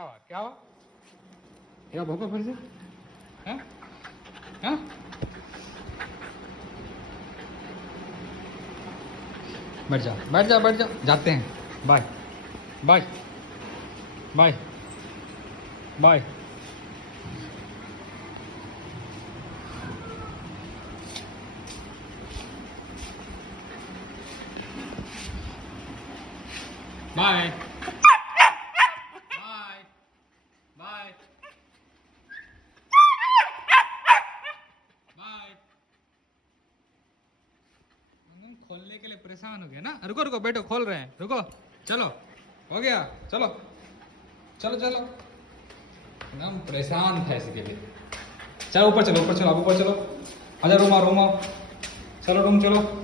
क्या हुआ क्या भोंका फिर से हैं हैं बैठ जा जाते हैं बाय बाय बाय बाय बाय बाय बाय बाय खोलने के लिए परेशान हो गया ना रुको रुको बैठो खोल रहे हैं रुको चलो हो गया चलो चलो चलो एकदम परेशान था इसके लिए चलो ऊपर चलो आप ऊपर चलो आजा रूम आओ चलो रूम चलो